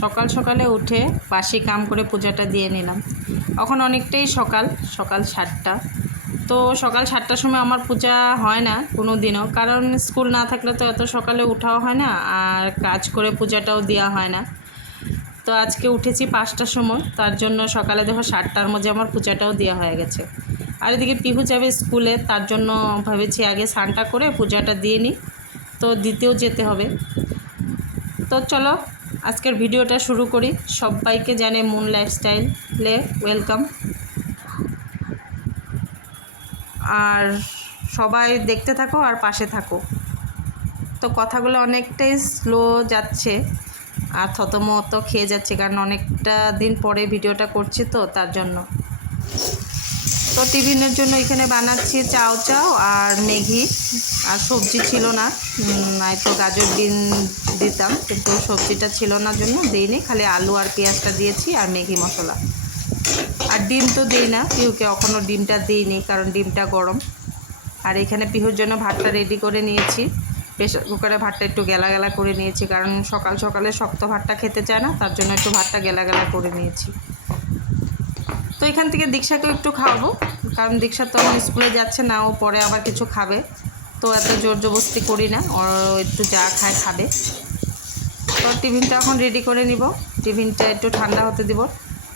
সকাল সকালে উঠে বাসি কাম করে পূজাটা দিয়ে নিলাম। এখন অনেকটাই সকাল 7টা। তো সকাল 7টার সময় আমার পূজা হয় না কোনো দিনও, কারণ স্কুল না থাকলে তো এত সকালে উঠাও হয় না, আর কাজ করে পূজাটাও দেওয়া হয় না। তো আজকে উঠেছি 5টার সময়, তার জন্য সকালে দেখো 7টার মধ্যে আমার পূজাটাও দেওয়া হয়ে গেছে। আর এদিকে পিহু যাবে স্কুলে, তার জন্য ভেবেছি আগে স্নানটা করে পূজাটা দিয়ে নিই, তো দিতেও যেতে হবে। তো চলো আজকের ভিডিওটা শুরু করি। সবাইকে জানে মুন লাইফস্টাইলে ওয়েলকাম। আর সবাই দেখতে থাকো আর পাশে থাকো। তো কথাগুলো অনেকটাই স্লো যাচ্ছে আর থতমত খেয়ে যাচ্ছে, কারণ অনেকটা দিন পরে ভিডিওটা করছি তো তার জন্য। তো টিফিনের জন্য এখানে বানাচ্ছি চাও আর ম্যাগি। আর সবজি ছিল না, নয়তো গাজর ডিম দিতাম, কিন্তু সবজিটা ছিল না জন্য দিইনি, খালি আলু আর পেঁয়াজটা দিয়েছি আর ম্যাগি মশলা। আর ডিম তো দিই না, পিহুকে এখনও ডিমটা দিইনি, কারণ ডিমটা গরম। আর এখানে পিহুর জন্য ভাতটা রেডি করে নিয়েছি। প্রেশার কুকারে ভাতটা একটু গেলা গেলা করে নিয়েছি, কারণ সকাল সকালে শক্ত ভাতটা খেতে চায় না, তার জন্য একটু ভাতটা গেলা গেলা করে নিয়েছি। তো এখান থেকে দীক্ষাকেও একটু খাওয়াবো, কারণ দীক্ষা তো এখন স্কুলে যাচ্ছে না, ও পরে আবার কিছু খাবে, তো এত জোর জবরদস্তি করি না, ও একটু যা খায় খাবে। তো টিফিনটা এখন রেডি করে নিব, টিফিনটা একটু ঠান্ডা হতে দিব,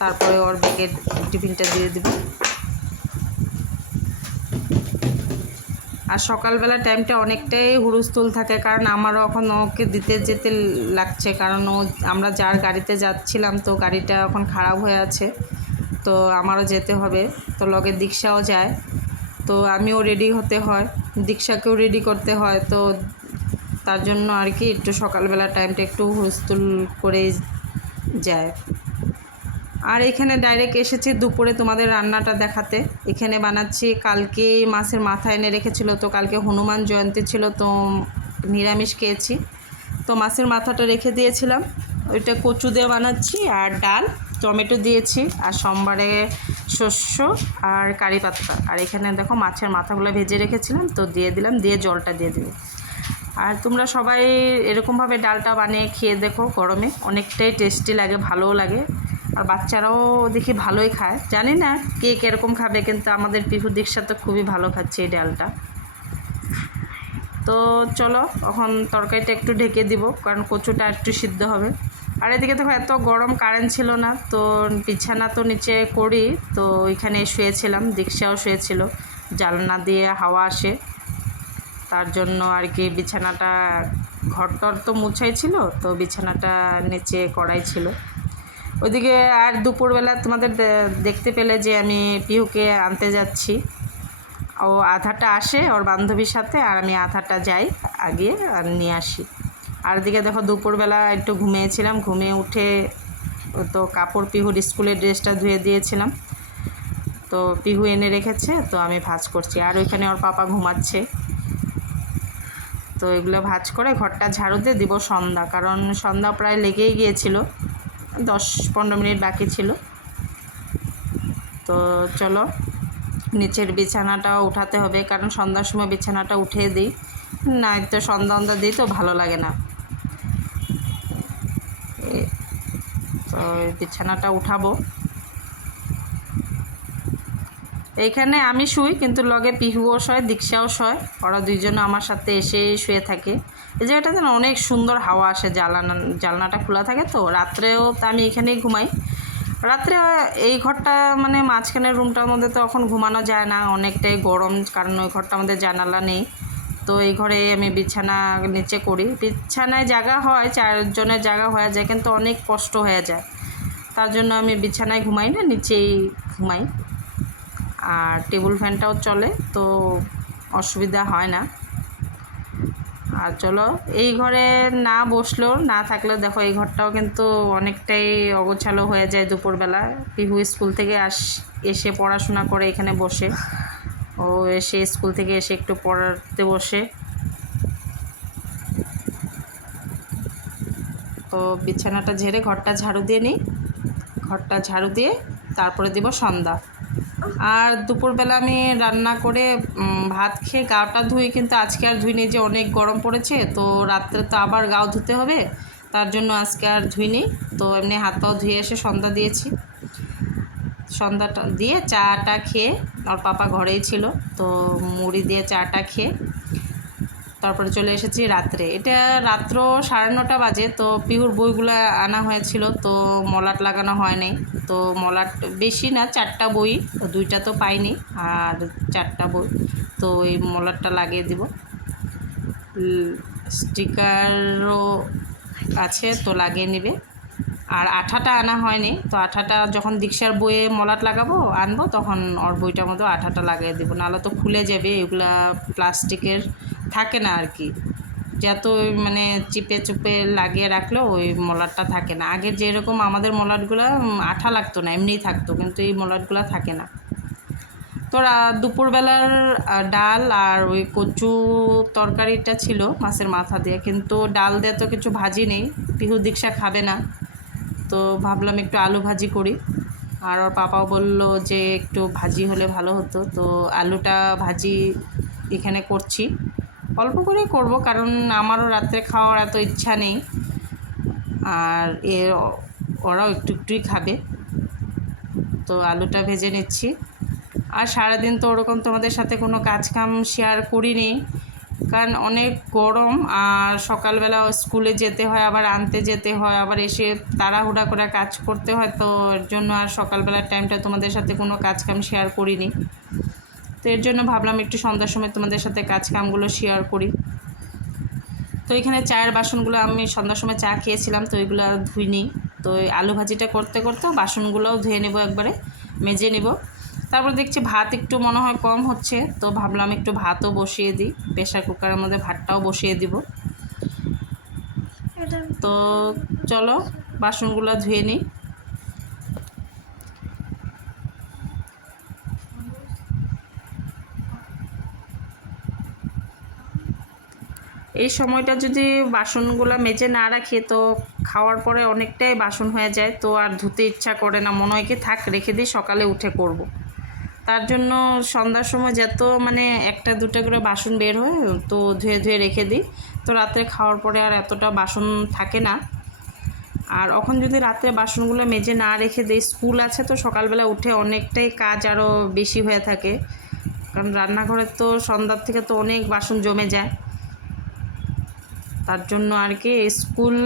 তারপরে ওর ব্যাগের টিফিনটা দিয়ে দিব। আর সকালবেলা টাইমটা অনেকটাই হুড়স্থুল থাকে, কারণ আমারও এখন ওকে দিতে যেতে লাগছে, কারণ আমরা যার গাড়িতে যাচ্ছিলাম তো গাড়িটা এখন খারাপ হয়ে আছে, তো আমারও যেতে হবে। তো লগে দীক্ষাও যায়, তো আমিও রেডি হতে হয়, দীক্ষাকেও রেডি করতে হয়, তো তার জন্য আর কি একটু সকালবেলা টাইমটা একটু হুলস্থুল করেই যায়। আর এখানে ডাইরেক্ট এসেছি দুপুরে তোমাদের রান্নাটা দেখাতে। এখানে বানাচ্ছি, কালকে মাছের মাথা এনে রেখেছিল, তো কালকে হনুমান জয়ন্তী ছিল, তো নিরামিষ খেয়েছি, তো মাছের মাথাটা রেখে দিয়েছিলাম, ওইটা কচু দিয়ে বানাচ্ছি, আর ডাল টমেটো দিয়েছি, আর সোমবারে শস্য আর কারি পাতা। আর এখানে দেখো মাছের মাথাগুলো ভেজে রেখেছিলাম, তো দিয়ে দিলাম, দিয়ে জলটা দিয়ে দিলাম। আর তোমরা সবাই এরকমভাবে ডালটা বানিয়ে খেয়ে দেখো, গরমে অনেকটাই টেস্টি লাগে, ভালোও লাগে, আর বাচ্চারাও দেখি ভালোই খায়। জানি না কে কীরকম খাবে, কিন্তু আমাদের পিহু দীক্ষা তো খুবই ভালো খাচ্ছে এই ডালটা। তো চলো এখন তরকারিটা একটু ঢেকে দিব, কারণ কচুটা একটু সিদ্ধ হবে। আর এদিকে দেখো এত গরম, কারেন্ট ছিল না, তো বিছানা তো নিচে করি, তো ওইখানে শুয়েছিলাম, দীক্ষাও শুয়েছিল, জানলা দিয়ে হাওয়া আসে, তার জন্য আর কি বিছানাটা, ঘরটর তো মুছাই ছিল, তো বিছানাটা নিচে করাই ছিল। ওইদিকে আর দুপুরবেলা তোমাদের দেখতে পেলে যে আমি পিহুকে আনতে যাচ্ছি, ও আধাটা আসে ওর বান্ধবীর সাথে, আর আমি আধাটা যাই আগে আর নিয়ে আসি। আর এদিকে দেখো দুপুরবেলা একটু ঘুমিয়েছিলাম, ঘুমিয়ে উঠে তো কাপড় পিহুর স্কুলের ড্রেসটা ধুয়ে দিয়েছিলাম, তো পিহু এনে রেখেছে, তো আমি ভাঁজ করছি, আর ওইখানে ওর পাপা ঘুমাচ্ছে। তো এগুলো ভাঁজ করে ঘরটা ঝাড়ু দিয়ে দিব সন্ধ্যা, কারণ সন্ধ্যা প্রায় লেগেই গিয়েছিল, 10-15 মিনিট বাকি ছিল। তো চলো নিচের বিছানাটাও উঠাতে হবে, কারণ সন্ধ্যার সময় বিছানাটা উঠিয়ে দিই, না তো সন্ধ্যা দিই তো ভালো লাগে না। তো বিছানাটা উঠাবো। এইখানে আমি শুই, কিন্তু লগে পিহুও শয়, দীক্ষাও শয়, ওরা দুইজনে আমার সাথে এসে শুয়ে থাকে। এই জায়গাটাতে না অনেক সুন্দর হাওয়া আসে, জানলাটা খোলা থাকে, তো রাত্রেও তো আমি এখানেই ঘুমাই। রাত্রে এই ঘরটা মানে মাঝখানের রুমটার মধ্যে তো এখন ঘুমানো যায় না, অনেকটাই গরম, কারণ ওই ঘরটা আমাদের জানালা নেই, তো এই ঘরে আমি বিছানা নিচে করি। বিছানায় জায়গা হয়, 4 জনের জায়গা হয়ে যায়, কিন্তু অনেক কষ্ট হয়ে যায়, তার জন্য আমি বিছানায় ঘুমাই না, নিচেই ঘুমাই। আর টেবিল ফ্যানটাও চলে, তো অসুবিধা হয় না। আর চলো এই ঘরে না বসলেও না থাকলেও দেখো এই ঘরটাও কিন্তু অনেকটাই অগোছালো হয়ে যায় দুপুরবেলা। পিহু স্কুল থেকে এসে পড়াশোনা করে এখানে বসে, ও এসে স্কুল থেকে এসে একটু পড়াতে বসে। তো বিছানাটা ঝেড়ে ঘরটা ঝাড়ু দিয়ে নিই, ঘরটা ঝাড়ু দিয়ে তারপরে দিব সন্ধ্যা। আর দুপুরবেলা আমি রান্না করে ভাত খেয়ে গাটা ধুই, কিন্তু আজকে আর ধুই নেই, যে অনেক গরম পড়েছে, তো রাত্রে তো আবার গাও ধুতে হবে, তার জন্য আজকে আর ধুইনি। তো এমনি হাত পাও ধুয়ে এসে সন্ধ্যা দিয়েছি, সন্ধ্যাটা দিয়ে চাটা খেয়ে, ওর পাপা ঘরেই ছিল, তো মুড়ি দিয়ে চাটা খেয়ে তারপরে চলে এসেছি রাত্রে। এটা রাত্র 9:30 বাজে। তো পিহুর বইগুলো আনা হয়েছিল, তো মলাট লাগানো হয়নি। তো মলাট বেশি না, 4টা বই, 2টা তো পাইনি, আর 4টা বই, তো এই মলাটটা লাগিয়ে দিব। স্টিকারও আছে, তো লাগিয়ে নেবে। আর আঠাটা আনা হয়নি, তো আঠাটা যখন দীক্ষার বইয়ে মলাট লাগাবো আনবো, তখন ওর বইটার মধ্যে আঠাটা লাগিয়ে দেবো, নাহলে তো খুলে যাবে। এগুলা প্লাস্টিকের থাকে না আর কি, যত মানে চিপে চুপে লাগিয়ে রাখলেও ওই মলাটটা থাকে না। আগে যেরকম আমাদের মলাটগুলো আঠা লাগতো না, এমনিই থাকতো, কিন্তু এই মলাটগুলো থাকে না। তো দুপুরবেলার ডাল আর ওই কচু তরকারিটা ছিল মাছের মাথা দিয়ে, কিন্তু ডাল দিয়ে তো কিছু ভাজি নেই, পিহু দীক্ষা খাবে না, তো ভাবলাম একটু আলু ভাজি করি। আর ওর পাপাও বলল যে একটু ভাজি হলে ভালো হতো, তো আলুটা ভাজি এখানে করছি, অল্প করেই করব, কারণ আমারও রাত্রে খাওয়ার এত ইচ্ছা নেই, আর ওরাও একটু একটুই খাবে। তো আলুটা ভেজে নিচ্ছি। আর সারাদিন তো ওরকম তোমাদের সাথে কোনো কাজকাম শেয়ার করিনি, কারণ অনেক গরম, আর সকালবেলা স্কুলে যেতে হয়, আবার আনতে যেতে হয়, আবার এসে তাড়াহুড়া করে কাজ করতে হয়, তো এর জন্য আর সকালবেলার টাইমটা তোমাদের সাথে কোনো কাজকাম শেয়ার করিনি। তো এর জন্য ভাবলাম একটু সন্ধ্যার সময় তোমাদের সাথে কাজকামগুলো শেয়ার করি। তো এখানে চায়ের বাসনগুলো আমি সন্ধ্যার সময় চা খেয়েছিলাম, তো এগুলো ধুইনি। তো এই আলু ভাজিটা করতে করতেও বাসনগুলোও ধুয়ে নেব, একবারে মেজে নেব। তারপর দেখছি ভাত একটু মনে হয় কম হচ্ছে, তো ভাবলাম একটু ভাতও বসিয়ে দিই, প্রেশার কুকারের মধ্যে ভাতটাও বসিয়ে দিব। তো চলো বাসনগুলো ধুয়ে নিই। এই সময়টা যদি বাসনগুলো মেজে না রাখি, তো খাওয়ার পরে অনেকটাই বাসন হয়ে যায়, তো আর ধুতে ইচ্ছা করে না, মনে হয় কি থাক রেখে দিই, সকালে উঠে করব। তার জন্য সন্ধ্যার সময় যত মানে 1টা 2টা করে বাসন বের হয়, তো ধুয়ে ধুয়ে রেখে দিই, তো রাত্রে খাওয়ার পরে আর এতটা বাসন থাকে না। আর এখন যদি রাত্রে বাসনগুলো মেজে না রেখে দিই, স্কুল আছে, তো সকালবেলা উঠে অনেকটাই কাজ আরও বেশি হয়ে থাকে, কারণ রান্নাঘরের তো সন্ধ্যার থেকে তো অনেক বাসন জমে যায়। তার জন্য আর কি স্কুল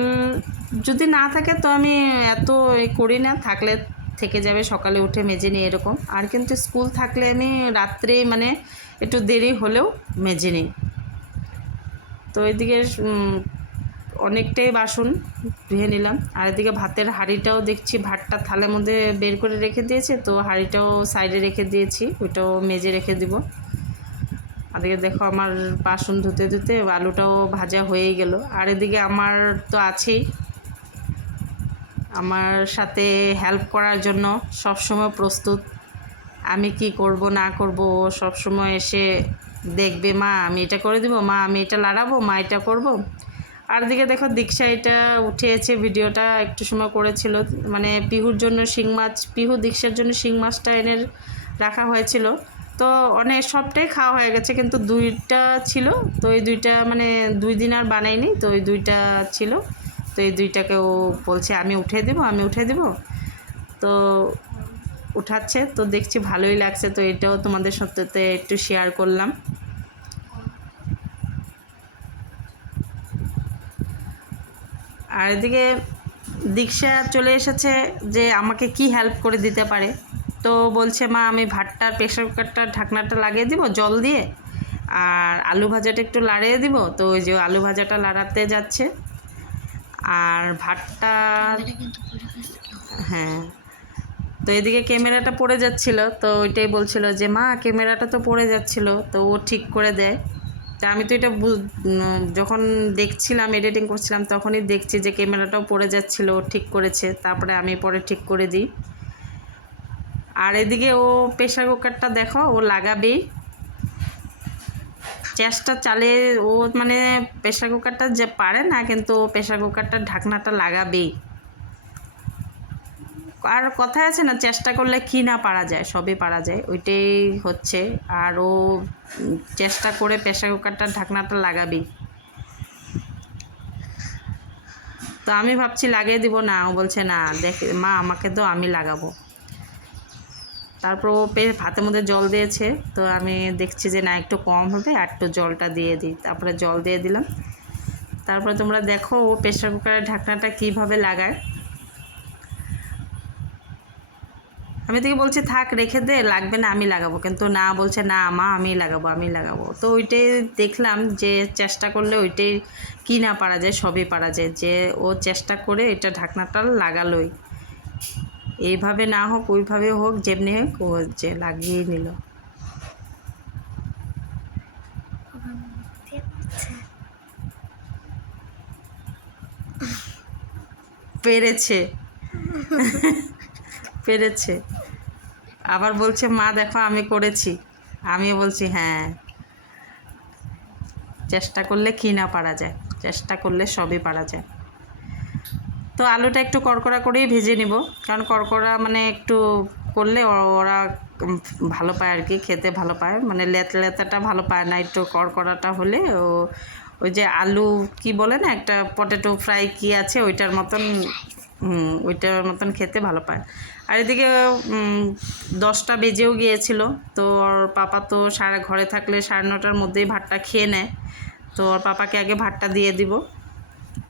যদি না থাকে তো আমি এত করি না, থাকলে থেকে যাবে, সকালে উঠে মেজে নিই এরকম। আর কিন্তু স্কুল থাকলে আমি রাত্রে মানে একটু দেরি হলেও মেজে নিই। তো এদিকে অনেকটাই বাসন ধুয়ে নিলাম। আর এদিকে ভাতের হাঁড়িটাও দেখছি ভাতটা থালের মধ্যে বের করে রেখে দিয়েছে, তো হাঁড়িটাও সাইডে রেখে দিয়েছি, ওইটাও মেজে রেখে দিব। আর এদিকে দেখো আমার বাসন ধুতে ধুতে আলুটাও ভাজা হয়েই গেল। আর এদিকে আমার তো আছেই আমার সাথে হেল্প করার জন্য সবসময় প্রস্তুত, আমি কি করব না করব সবসময় এসে দেখবে, মা আমি এটা করে দিব, মা আমি এটা লাড়াবো, মা এটা করব। আর দিকে দেখো দীক্ষা এটা উঠিয়েছে, ভিডিওটা একটু সময় করেছিল, মানে পিহুর জন্য শিং মাছ, পিহু দীক্ষার জন্য শিং মাছটা এনে রাখা হয়েছিল, তো অনেক সবটাই খাওয়া হয়ে গেছে, কিন্তু 2টা ছিল, তো এই 2টা মানে 2 দিন আর বানাইনি, তো ওই 2টা ছিল, তো এই 2টাকেও বলছে আমি উঠে দেব, আমি উঠে দেব, তো উঠাচ্ছে, তো দেখছি ভালোই লাগছে, তো এটাও তোমাদের সাথে একটু শেয়ার করলাম। আর এদিকে দীক্ষা চলে এসেছে যে আমাকে কি হেল্প করে দিতে পারে, তো বলছে মা আমি ভাতটার প্রেশার কুকারটার ঢাকনাটা লাগিয়ে দিব জল দিয়ে, আর আলু ভাজাটা একটু লাড়িয়ে দিব, তো ওই যে আলু ভাজাটা লাড়াতে যাচ্ছে, আর ভাতটা, হ্যাঁ, তো এদিকে ক্যামেরাটা পড়ে যাচ্ছিল, তো ওইটাই বলছিল যে মা ক্যামেরাটা তো পড়ে যাচ্ছিল, তো ও ঠিক করে দেয়। তা আমি তো এটা যখন দেখছিলাম এডিটিং করছিলাম তখনই দেখছি যে ক্যামেরাটাও পড়ে যাচ্ছিল, ও ঠিক করেছে, তারপরে আমি পরে ঠিক করে দিই। আর এদিকে ও প্রেশার কুকারটা দেখো ও লাগাবেই, চেষ্টা চালিয়ে ও মানে প্রেশার কুকারটা যে পারে না, কিন্তু প্রেশার কুকারটার ঢাকনাটা লাগাবেই। আর কথায় আছে না, চেষ্টা করলে কি না পারা যায়, সবই পারা যায়, ওইটাই হচ্ছে। আর ও চেষ্টা করে প্রেশার কুকারটার ঢাকনাটা লাগাবেই। তো তো আমি ভাবছি লাগিয়ে দিব, না ও বলছে না দেখে মা আমাকে তো আমি লাগাবো। তারপর ও ভাতের মধ্যে জল দিয়েছে, তো আমি দেখছি যে না একটু কম হবে, আর একটু জলটা দিয়ে দিই। তারপরে জল দিয়ে দিলাম। তারপরে তোমরা দেখো ও প্রেশার কুকারের ঢাকনাটা কীভাবে লাগায়। আমি থেকে বলছি থাক রেখে দে, লাগবে না আমি লাগাবো, কিন্তু না বলছে না মা আমি লাগাবো আমি লাগাবো। তো ওইটাই দেখলাম যে চেষ্টা করলে ওইটাই কি না পারা যায়, সবই পারা যায়। যে ও চেষ্টা করে এটা ঢাকনাটা লাগালোই, এইভাবে না হোক ওইভাবে হোক যেমনি হোক ও যে লাগিয়ে নিল। পেরেছে পেরেছে। আবার বলছে মা দেখো আমি করেছি। আমিও বলছি হ্যাঁ, চেষ্টা করলে কি না পারা যায়, চেষ্টা করলে সবই পারা যায়। তো আলুটা একটু কড়কড়া করেই ভেজে নিব, কারণ কড়কড়া মানে একটু করলে ওরা ভালো পায় আর কি, খেতে ভালো পায়, মানে লেতাটা ভালো পায় না, একটু কড়কড়াটা হলে ওই যে আলু কি বলে না একটা পটেটো ফ্রাই কি আছে ওইটার মতন, ওইটার মতন খেতে ভালো পায়। আর এদিকে 10টা বেজেও গিয়েছিল, তো ওর পাপা তো ঘরে থাকলে 9:30টার মধ্যেই ভাতটা খেয়ে নেয়। তো ওর পাপাকে আগে ভাতটা দিয়ে দিব,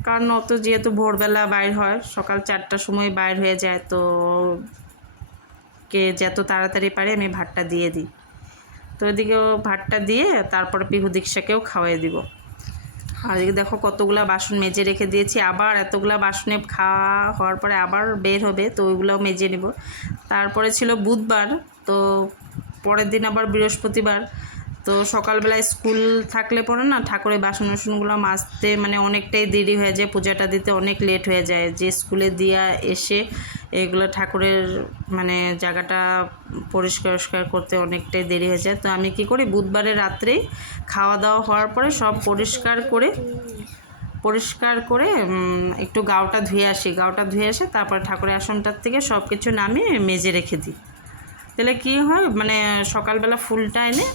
কারণ অত যেহেতু ভোরবেলা বাইর হয়, সকাল 4টার সময় বাইর হয়ে যায়, তো কে যত তাড়াতাড়ি পারে আমি ভাতটা দিয়ে দিই। তো এদিকে ভাতটা দিয়ে তারপরে পিহু দীক্ষাকেও খাওয়াই দিব। আর এদিকে দেখো কতগুলা বাসন মেজে রেখে দিয়েছি, আবার এতগুলা বাসনে খাওয়া হওয়ার পরে আবার বের হবে, তো ওইগুলোও মেজে নিব। তারপরে ছিল বুধবার, তো পরের দিন আবার বৃহস্পতিবার। তো সকালবেলায় স্কুল থাকলে পরে না ঠাকুরের বাসন বাসনগুলো মাজতে মানে অনেকটাই দেরি হয়ে যায়, পূজাটা দিতে অনেক লেট হয়ে যায়, যে স্কুলে দিয়া এসে এগুলো ঠাকুরের মানে জায়গাটা পরিষ্কার করতে অনেকটাই দেরি হয়ে যায়। তো আমি কি করি বুধবারের রাত্রেই খাওয়া দাওয়া হওয়ার পরে সব পরিষ্কার করে একটু গাওটা ধুয়ে আসে, তারপর ঠাকুরের আসনটার থেকে সব কিছু নামিয়ে মেজে রেখে দিই। তাহলে কী হয় মানে সকালবেলা ফুলটা এনে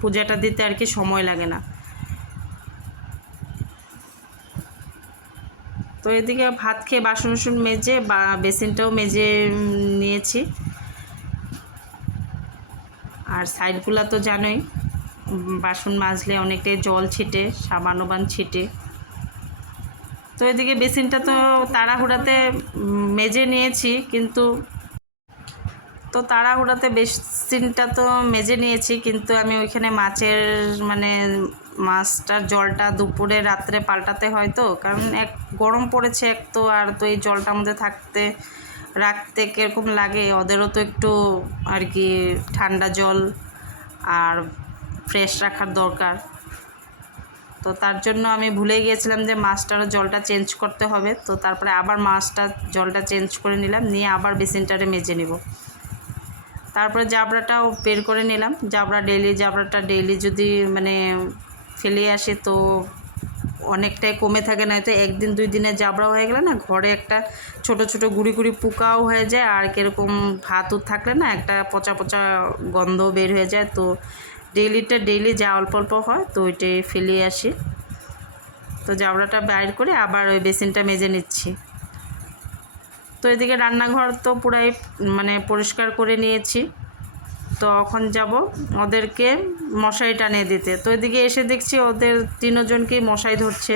পূজাটা দিতে আর কি সময় লাগে না। তো এদিকে ভাত খেয়ে বাসন মেজে বা বেসিনটাও মেজে নিয়েছি। আর সাইডগুলো তো জানোই বাসন মাজলে অনেকটাই জল ছিটে, সাবান ছিটে। তো এদিকে বেসিনটা তো তাড়াহুড়াতে মেজে নিয়েছি, কিন্তু কিন্তু আমি ওইখানে মাছটার জলটা দুপুরে রাত্রে পাল্টাতে হয়, তো কারণ গরম পড়েছে তো, আর তো এই জলটার মধ্যে রাখতে কীরকম লাগে, ওদেরও তো একটু আর কি ঠান্ডা জল আর ফ্রেশ রাখার দরকার। তো তার জন্য আমি ভুলে গিয়েছিলাম যে মাছটারও জলটা চেঞ্জ করতে হবে। তো তারপরে আবার জলটা চেঞ্জ করে নিলাম, নিয়ে আবার বেসিনটারে মেজে নিব। তারপরে জাবড়াটাও বের করে নিলাম, জাবড়াটা ডেইলি যদি মানে ফেলে আসে তো অনেকটাই কমে থাকে, না তো 1 দিন 2 দিনের জাবড়া হয়ে গেলে না ঘরে একটা ছোট গুড়ি পোকাও হয়ে যায়, আর কীরকম ভাতও থাকলে না একটা পচা গন্ধ বের হয়ে যায়। তো ডেইলি যা অল্প হয় তো ওইটাই ফেলে আসি। তো জাবড়াটা বাইর করে আবার ওই বেসিনটা মেজে নিচ্ছি। তো এদিকে রান্নাঘর তো পুরাই মানে পরিষ্কার করে নিয়েছি। তো এখন যাব ওদেরকে মশারি টানিয়ে দিতে। তো এদিকে এসে দেখছি ওদের 3জনকেই মশাই ধরছে।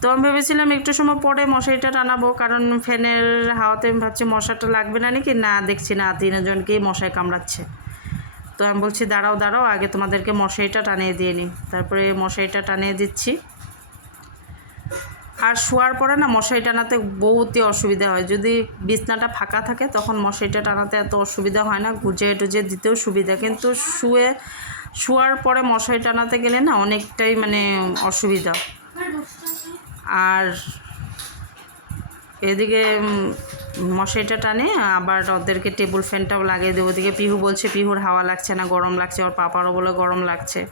তো আমি ভেবেছিলাম একটু সময় পরে মশারিটা টানাবো, কারণ ফ্যানের হাওয়াতে আমি ভাবছি মশাটা লাগবে না নাকি, না দেখছি না 3জনকেই মশাই কামড়াচ্ছে। তো আমি বলছি দাঁড়াও আগে তোমাদেরকে মশারিটা টানিয়ে দিয়ে নিই। তারপরে মশারিটা টানিয়ে দিচ্ছি। আর শোয়ার পরে না মশারি টানাতে বহুতই অসুবিধা হয়, যদি বিছনাটা ফাঁকা থাকে তখন মশারিটা টানাতে এত অসুবিধা হয় না, গুজে টুজে দিতেও সুবিধা, কিন্তু শোয়ার পরে মশারি টানাতে গেলে না অনেকটাই মানে অসুবিধা। আর এদিকে মশারিটা টানে আবার ওদেরকে টেবিল ফ্যানটাও লাগিয়ে দেবো। ওদিকে পিহু বলছে পিহুর হাওয়া লাগছে না, গরম লাগছে, ওর পাপারও বলে গরম লাগছে।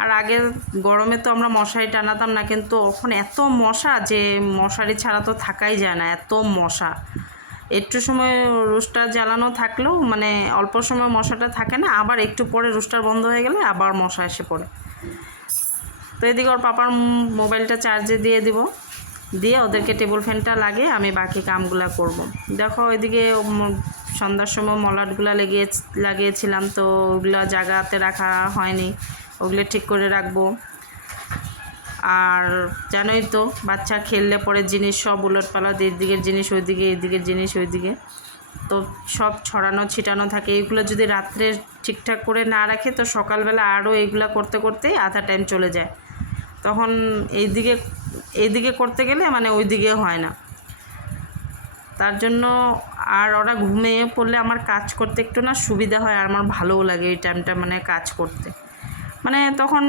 আর আগে গরমে তো আমরা মশারি টানাতাম না, কিন্তু এখন এত মশা যে মশারি ছাড়া তো থাকাই যায় না, এত মশা। একটু সময় রুস্টার জ্বালানো থাকলেও মানে অল্প সময় মশাটা থাকে না, আবার একটু পরে রুস্টার বন্ধ হয়ে গেলে আবার মশা এসে পড়ে। তো এদিকে ওর পাপার মোবাইলটা চার্জে দিয়ে দিব। দিয়ে ওদেরকে টেবিল ফ্যানটা লাগিয়ে আমি বাকি কামগুলো করব। দেখো ওইদিকে সন্ধ্যার সময় মলাটগুলো লাগিয়েছিলাম, তো ওগুলো জায়গাতে রাখা হয়নি, ওগুলো ঠিক করে রাখবো। আর জানোই তো বাচ্চা খেললে পরে জিনিস সব উলটপালট, এদিকের জিনিস ওইদিকে, এদিকের জিনিস ওইদিকে, তো সব ছড়ানো ছিটানো থাকে। এইগুলো যদি রাত্রে ঠিকঠাক করে না রাখে তো সকালবেলা আরও এইগুলো করতে করতেই আধা টাইম চলে যায়, তখন এইদিকে করতে গেলে মানে ওইদিকে হয় না। তার জন্য আর ওরা ঘুমিয়ে পড়লে আমার কাজ করতে একটু না সুবিধা হয়, আর আমার ভালোও লাগে এই টাইমটা মানে কাজ করতে। মানে তখন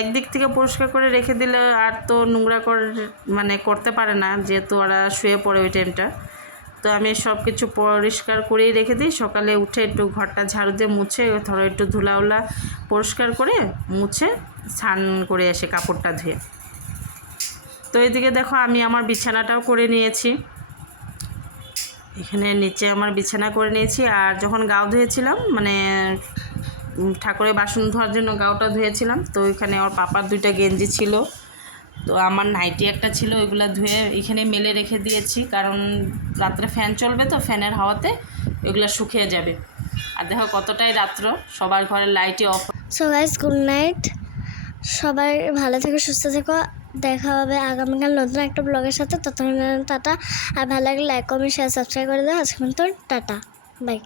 একদিক থেকে পরিষ্কার করে রেখে দিলে আর তো নোংরা করে মানে করতে পারে না, যেহেতু ওরা শুয়ে পড়ে ওই টাইমটা। তো আমি সব কিছু পরিষ্কার করেই রেখে দিই, সকালে উঠে একটু ঘরটা ঝাড়ু দিয়ে মুছে, ধরো একটু ধুলাউলা পরিষ্কার করে মুছে স্নান করে এসে কাপড়টা ধুয়ে। তো এদিকে দেখো আমি আমার বিছানাটাও করে নিয়েছি, এখানে নিচে আমার বিছানা করে নিয়েছি। আর যখন গাও ধুয়েছিলাম মানে ঠাকুরের বাসন ধোয়ার জন্য গাওটা ধুয়েছিলাম, তো এখানে ওর পাপার 2টা গেঞ্জি ছিল, তো আমার নাইটি একটা ছিল, ওইগুলো ধুয়ে এখানে মেলে রেখে দিয়েছি, কারণ রাত্রে ফ্যান চলবে তো ফ্যানের হাওয়াতে এগুলো শুকিয়ে যাবে। আর দেখো কতটাই রাত্র, সবার ঘরে লাইটই off. So guys, good night, সবাই ভালো থেকো, সুস্থ থেকো। দেখা হবে আগামীকাল নতুন একটা ব্লগের সাথে। ততক্ষণ টাটা। আর ভালো লাগলে লাইক কমেন্ট শেয়ার সাবস্ক্রাইব করে দাও। আজকে মতো টাটা, বাই।